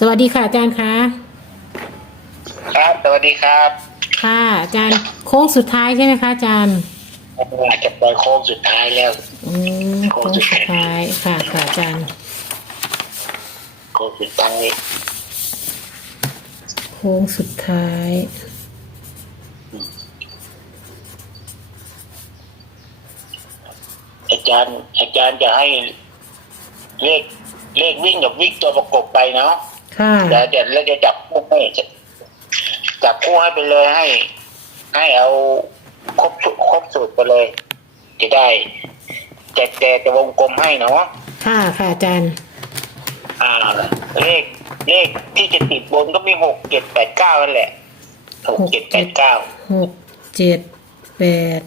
สวัสดีค่ะอาจารย์คะครับ สวัสดีครับค่ะอาจารย์โค้งสุดท้ายใช่ไหมคะอาจารย์อาจจะปล่อยโค้งสุดท้ายแล้วอืมโค้งสุดท้ายค่ะค่ะอาจารย์โค้งสุดท้ายโค้งสุดท้ายอาจารย์อาจารย์จะให้เลขเลขวิ่งกับวิ่งตัวประกบไปเนาะ ค่ะแต่เดี๋ยวเราจะจับคู่ให้จะจับคู่ให้ไปเลยให้ ให้เอาครบสูครบสูตรไปเลย จะได้แต่แต่จะวงกลมให้เนาะค่ะค่ะอาจารย์อ่า เลขเลขที่จะติดบนก็มีหกเจ็ดแปดเก้านั่นแหละหกเจ็ดแปดเก้าหกเจ็ดแปด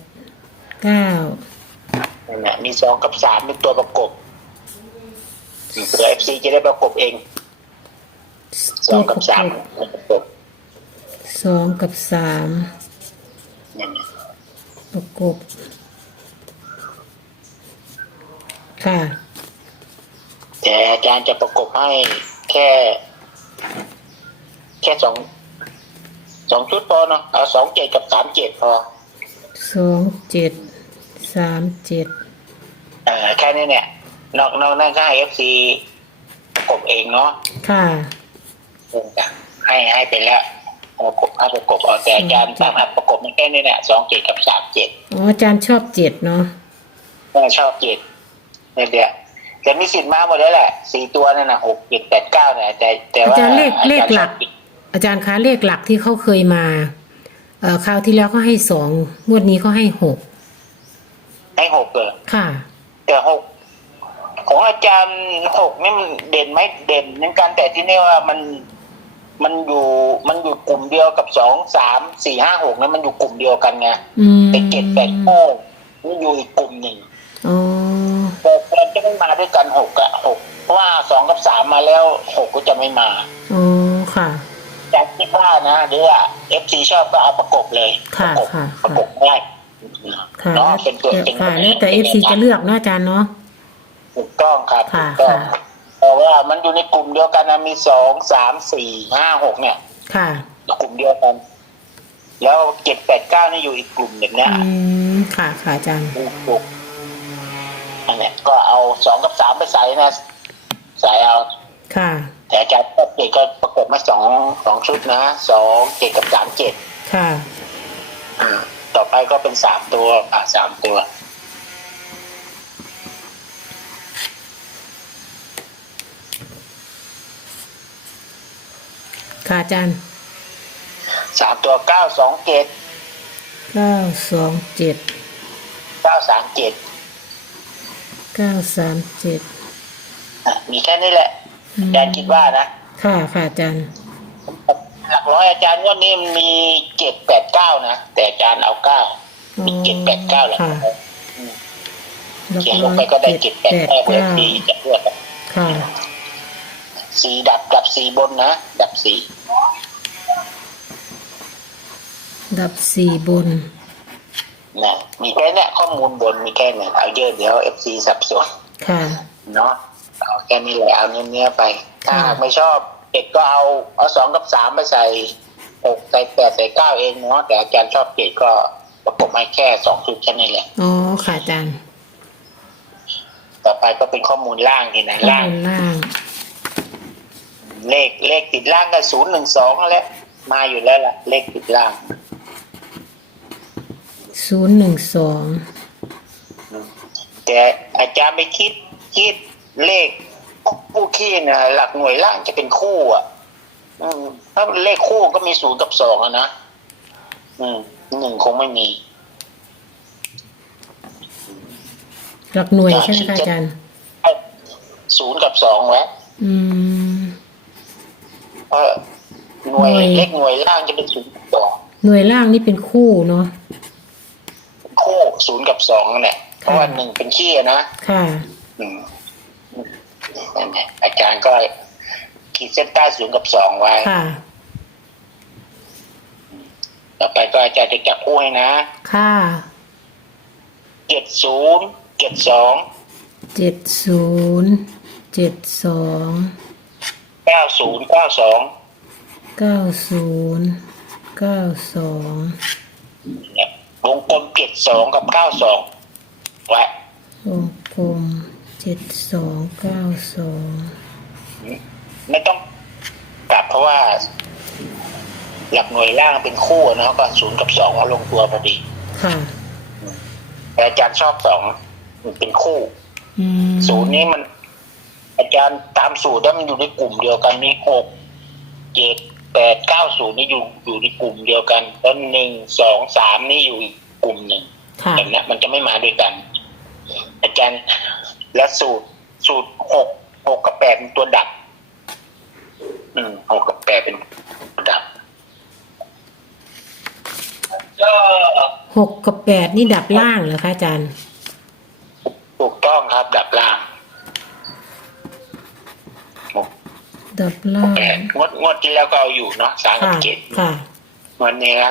เก้านั่นแหละมีสองกับสามเป็นตัวประกบเผื่อเอฟซีจะได้ประกบเอง สองกับสามประกบสองกับสามนั่นน่ะประกบ ค่ะ แต่อาจารย์จะประกบให้แค่ แค่สองสองชุดพอเนาะเอาสองเจ็ดกับสามเจ็ดพอสองเจ็ดสามเจ็ดเอ่อแค่นี้เนี่ย นอกนอกนั้นก็ให้เอฟซีประกบเองเนาะค่ะ เออจ้ะให้ให้ไปแล้วประกบให้ประกบเอาแต่อาจารย์ตั้งหัดประกบมันแค่นี้เนี่ยสองเจ็ดกับสามเจ็ดอ๋ออาจารย์ชอบเจ็ดเนาะแม่ชอบเจ็ดเนี่ยเดียวแต่มีสิทธิ์มาหมดแล้วแหละสี่ตัวนั่นนะหกเจ็ดแปดเก้าเนี่ยแต่แต่อาว่าจารย์เลขเลขหลักอาจารย์ชอบเจ็ดอาจารย์คะเลขหลักที่เขาเคยมาเอ่อคราวที่แล้วเขาให้สองงวดนี้เขาให้หกให้หกเลยค่ะ แต่หกของอาจารย์หกนี่มันเด่นไหมเด่นเหมือนกันแต่ที่นี่ว่ามัน มันอยู่มันอยู่กลุ่มเดียวกับสองสามสี่ห้าหกนั้นมันอยู่กลุ่มเดียวกันไงอืมแต่เจ็ดแปดเก้ามันอยู่อีกกลุ่มหนึ่งอ๋อแต่มันจะไม่มาด้วยกันหกอะหกเพราะว่าสองกับสามมาแล้วหกก็จะไม่มาอ๋อค่ะ จากที่ว่านะหรือว่าเอฟซีชอบก็เอาประกบเลยค่ะประกบค่ะ ประกบได้ค่ะเนาะเป็นตัวแล้วเป็นค่ะ แล้วแต่เอฟซีจะเลือกเนาะอาจารย์เนาะ ถูกต้องครับค่ะถูกต้อง ค่ะ เพราะว่ามันอยู่ในกลุ่มเดียวกันนะมีสองสามสี่ห้าหกเนี่ย ค่ะ กลุ่มเดียวกัน แล้วเจ็ดแปดเก้านี่อยู่อีกกลุ่มหนึ่งเนี่ยอืมค่ะค่ะอาจารย์ ถูกถูกอันเนี้ยก็เอาสองกับสามไปใส่นะ ใส่เอา ค่ะ แต่อาจารย์ก็เด็กก็ประกบมาสองสองชุดนะสองเจ็ดกับสามเจ็ดค่ะ อ่าต่อไปก็เป็นสามตัว อ่าสามตัว ค่ะอาจารย์สามตัวเก้าสองเจ็ดเก้าสองเจ็ดเก้าสามเจ็ดเก้าสามเจ็ดอะมีแค่นี้แหละอืมอาจารย์คิดว่านะค่ะค่ะอาจารย์หลักร้อยอาจารย์งว่านี้มันมีเจ็ดแปดเก้านะแต่อาจารย์เอาเก้าอ๋อมีเจ็ดแปดเก้าแหละค่ะแล้วเขียนลก็งไปก็ได้เจ็เจ็ดดแปแปดดเก้าเพื่อเก้าที่จะเลือกค่ะ สีดับดับสีบนนะ ดับสีดับสี่บนนะมีแค่เนี้ยข้อมูลบนมีแค่เนี้ยเอาเยอะเดี๋ยวเอฟซีสับสนค่ะ เนาะเอาแค่นี้แหละเอาเนื้อเนื้อๆไป ถ้าค่ะหากไม่ชอบเจ็ดก็เอาเอาสองกับสามไปใส่หกใส่แปดใส่เก้าเองเนาะแต่อาจารย์ชอบเจ็ดก็ประกบให้แค่สองชุดแค่นี้แหละอ๋อค่ะอาจารย์ต่อไปก็เป็นข้อมูลล่างทีนะข้อล่างมูลล่าง เลขเลขติดล่างก็ศูนย์หนึ่งสองแล้วมาอยู่แล้วล่ะ เลขติดล่างศูนย์หนึ่งสองแต่อาจารย์ไปคิดคิดเลขคู่ขี้นะหลักหน่วยล่างจะเป็นคู่ อะ อืมถ้าเลขคู่ก็มีศูนย์กับสองอะนะอืมหนึ่งคงไม่มี หลักหน่วยใช่ไหมคะอาจารย์ศูนย์กับสองไว้อืม เพราะหน่วยหน่วยเลขหน่วยล่างจะเป็นศูนย์กับสองหน่วยล่างนี่เป็นคู่เนาะคู่ศูนย์กับสองนั่นแหละเพราะว่าหนึ่งเป็นขี้อะนะค่ะอืมนั่นแหละอาจารย์ก็ขีดเส้นใต้ศูนย์กับสองไว้ ค่ะ ต่อไปก็อาจารย์จะจับคู่ให้นะ ค่ะเจ็ดศูนย์เจ็ดสองเจ็ดศูนย์เจ็ดสองแปเก้าศูนย์เก้าสองเก้าศูนย์เก้าสองวงกลมเจ็ดสองกับเก้าสองไว้วงกลมเจ็ดสองเก้าสองไม่ต้องกลับเพราะว่า หลักหน่วยล่างเป็นคู่เนาะก็ศูนย์กับสองมาลงตัวพอดีค่ะแต่อาจารย์ชอบสองมันเป็นคู่อืมศูนย์นี้มัน อาจารย์ตามสูตรแล้วมันอยู่ในกลุ่มเดียวกันนี่หกเจ็ดแปดเก้าศูนย์นี่อยู่อยู่ในกลุ่มเดียวกันแล้วหนึ่งสองสามนี่อยู่อีกกลุ่มหนึ่งค่ะแบบเนี้ยมันจะไม่มาด้วยกัน อาจารย์และสูตรสูตรหกหกกับแปดเป็นตัวดับ อืมหกกับแปดเป็นตัวดับก็หกกับแปดนี่ดับล่างเหรอคะอาจารย์ ถูกต้องครับดับล่างหก ดับล่างแปดงวดงวดที่แล้วก็เอาอยู่เนาะสามกับค่ะเจ็ดค่ะ วันนี้นะ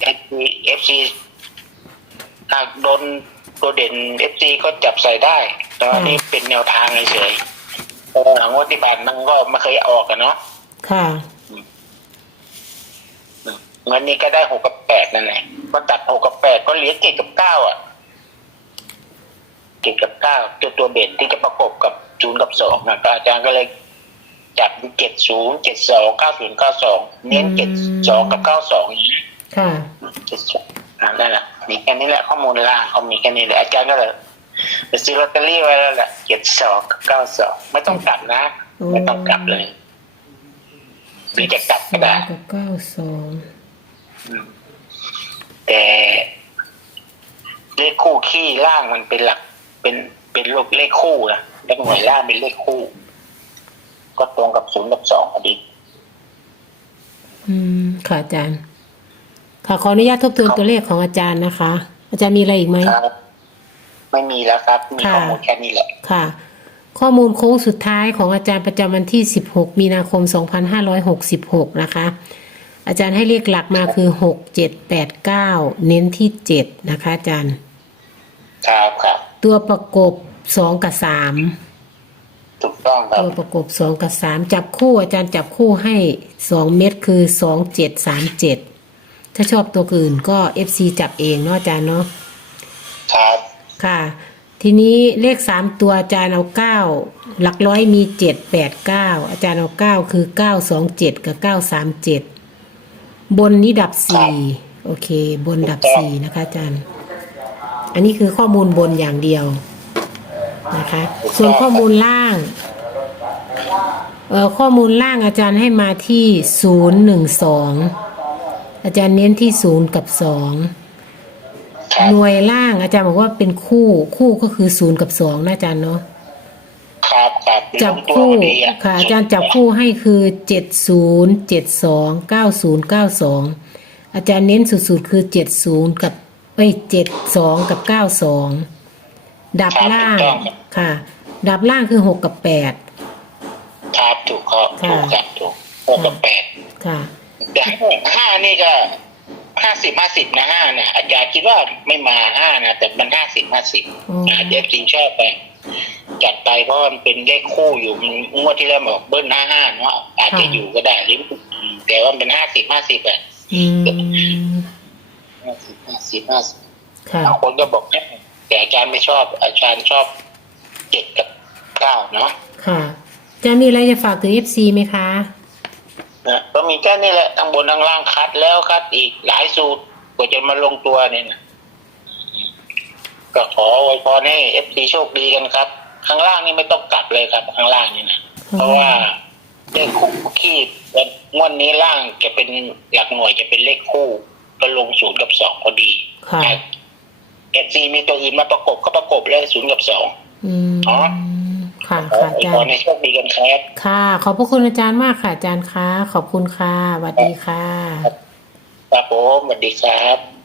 เอฟซีหากโดนตัวเด่นเอฟซีก็จับใส่ได้ แต่ว่าอืมนี่เป็นแนวทางเฉยๆเออหางวดที่ผ่านมันก็ไม่เคยออกกันเนาะค่ะเงินนี้ก็ได้หกกับแปดนั่นแหละก็ตัดหกกับแปดก็เหลือเจ็ดกับเก้าอะเจ็ดกับเก้าตัวตัวเด่นที่จะประกบกับศูนย์กับสองนะก็อาจารย์ก็เลย จับเจ็ดศูนย์เจ็ดสองเก้าศูนย์เก้าสองเน้นเจ็ดสองกับเก้าสองค่ะอ่านั่นแหละมีแค่นี้แหละข้อมูลล่างเขามีแค่นี้แหละอาจารย์ก็เลยไปซื้อลอตเตอรี่ไว้แล้วแหละเจ็ดสองเก้าสองไม่ต้องกลับนะ ไม่ต้องกลับเลยหรือจะกลับก็ได้กับเก้าสองแต่เลขคู่ขี้ล่างมันเป็นหลักเป็นเป็นลูกเลขคู่นะเลขหน่วยล่างเป็นเลขคู่ ก็ตรงกับศูนย์กับสองพอดี อืม ค่ะอาจารย์ ค่ะขออนุญาตทบทวนตัวเลขของอาจารย์นะคะ อาจารย์มีอะไรอีกไหมครับไม่มีแล้วครับ มีค่ะข้อมูลแค่นี้แหละ ค่ะ ข้อมูลโค้งสุดท้ายของอาจารย์ประจำวันที่ 16 มีนาคม 2566 นะคะ อาจารย์ให้เลขหลักมาคือ 6 7 8 9 เน้นที่ 7 นะคะ อาจารย์ ครับครับ ตัวประกบ 2 กับ 3 ถูกต้องครับตัวประกบ2กับ3จับคู่อาจารย์จับคู่ให้2เม็ดคือ2 7 3 7ถ้าชอบตัวอื่นก็ FC จับเองเนาะอาจารย์เนาะครับค่ะ ทีนี้เลขสามตัวอาจารย์เอาเก้าหลักร้อยมีเจ็ดแปดเก้าอาจารย์เอาเก้าคือเก้าสองเจ็ดกับเก้าสามเจ็ดบนนี้ดับสี่โอเค บนดับสี่นะคะอาจารย์ อันนี้คือข้อมูลบนอย่างเดียวนะคะ ส่วนข้อมูลล่าง เอ่อข้อมูลล่างอาจารย์ให้มาที่ศูนย์หนึ่งสองอาจารย์เน้นที่ศูนย์กับสองครับหน่วยล่างอาจารย์บอกว่าเป็นคู่คู่ก็คือศูนย์กับสองนะอาจารย์เนาะครับครับจับลงตัวคู่พอดีอะค่ะ อาจารย์จับคู่ให้คือเจ็ดศูนย์เจ็ดสองเก้าศูนย์เก้าสองอาจารย์เน้นสุดๆคือเจ็ดศูนย์กับเอ้ยเจ็ดสองกับเก้าสองดับล่างค่ะ ดับล่างคือหกกับแปด ครับถูกครับค่ะ ถูกครับถูกหกกับแปดค่ะ แต่ห้านี่ก็ห้าสิบห้าสิบนะห้าเนี่ยอาจารย์คิดว่าไม่มาห้านะแต่มันห้าสิบห้าสิบอ๋อนะเจฟซีชอบไปจัดไปเพราะมันเป็นเลขคู่อยู่มันงวดที่แล้วบอกเบิ้ลห้าห้าเนาะอาจจะอยู่ก็ได้หรือแต่ว่ามันเป็นห้าสิบห้าสิบอะอืม ห้าสิบห้าสิบห้าสิบค่ะ บางคนก็บอกแค่แต่อาจารย์ไม่ชอบ อาจารย์ชอบ เจ็ดกับเก้าเนาะค่ะอาจารย์มีอะไรจะฝากถึงเอฟซีไหมคะ นะก็มีแค่นี้แหละทั้งบนทั้งล่างคัดแล้วคัดอีกหลายสูตรกว่าจะมาลงตัวเนี่ยนะก็ขอไว้พรให้เอฟซีโชคดีกันครับ ข้างล่างนี่ไม่ต้องกลับเลยครับ ข้างล่างนี่นะเพราะว่าเลขคู่ขี้งวดนี้ล่างจะเป็นหลักหน่วยจะเป็นเลขคู่ก็ลงศูนย์กับสองพอดีค่ะ เอฟซีมีตัวอื่นมาประกบก็ประกบเลยศูนย์กับสอง อืมอ๋อ ค่ะขอค่ะอาไว้จาพรรย์ให้โชคดีกันครับ ค่ะ ขอบพระคุณอาจารย์มากค่ะอาจารย์คะขอบคุณค่ะสวัสดีค่ะ ครับผมสวัสดีครับ